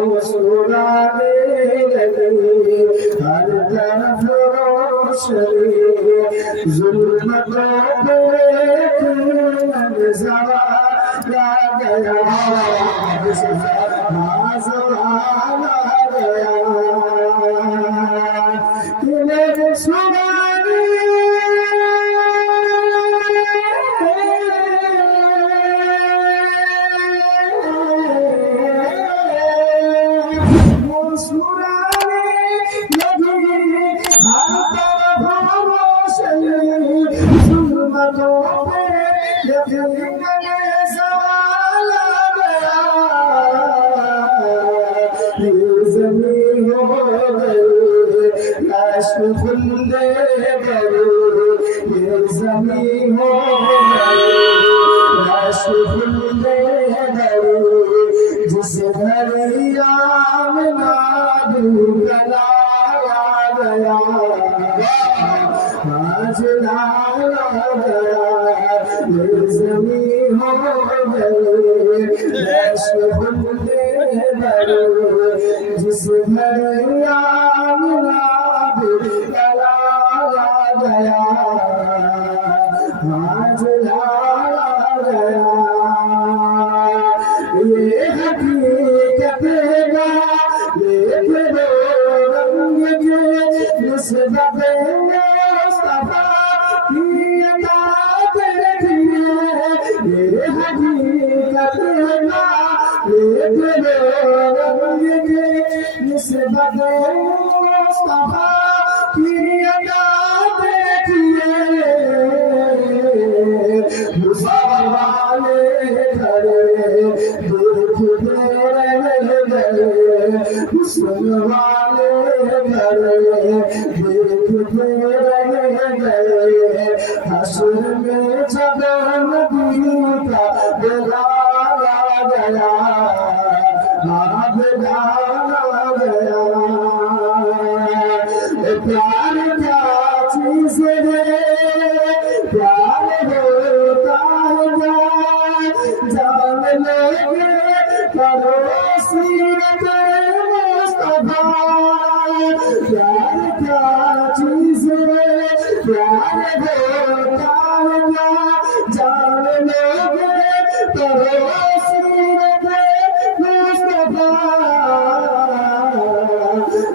مسکرانے لگی ہر طرف روشنی ظلمتوں پہ زوال آ گیا زوال آ گیا کہ میرے سنانے جس دریا میں لایا گیا آج لایا گیا یہ زمین ہو گئی عشق بندے بڑے جس دریا میں لایا گیا آج لایا گیا یہ حقیقت گا ایک دو رنگ کے نسبت مصطفیٰ کی عطا دیکھیے یہ حقیقت گا ایک دو رنگ کے نسبت مصطفیٰ کی عطا دیکھیے مصطفیٰ والے کھڑے حسن والے گھر دیکھتے رہ گئے حشر میں جب نبی کا بلایا گیا بلایا گیا پیار کیا چیز ہے پیار ہوتا ہے جان لے پڑوسی پیار کیا چیز ہے پیار ہوتا ہے جان لوگے پڑوسی مصطفیٰ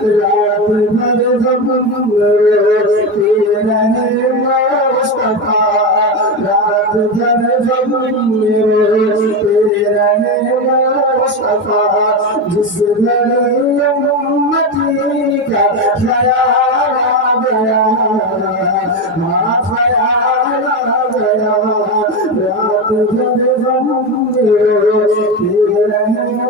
رات بھر جب روتے رہے مصطفیٰ رات بھر جب روتے رہے مصطفیٰ جس گھر امتی کا خیال آ گیا خیال آ گیا رات بھر غم روتے رہے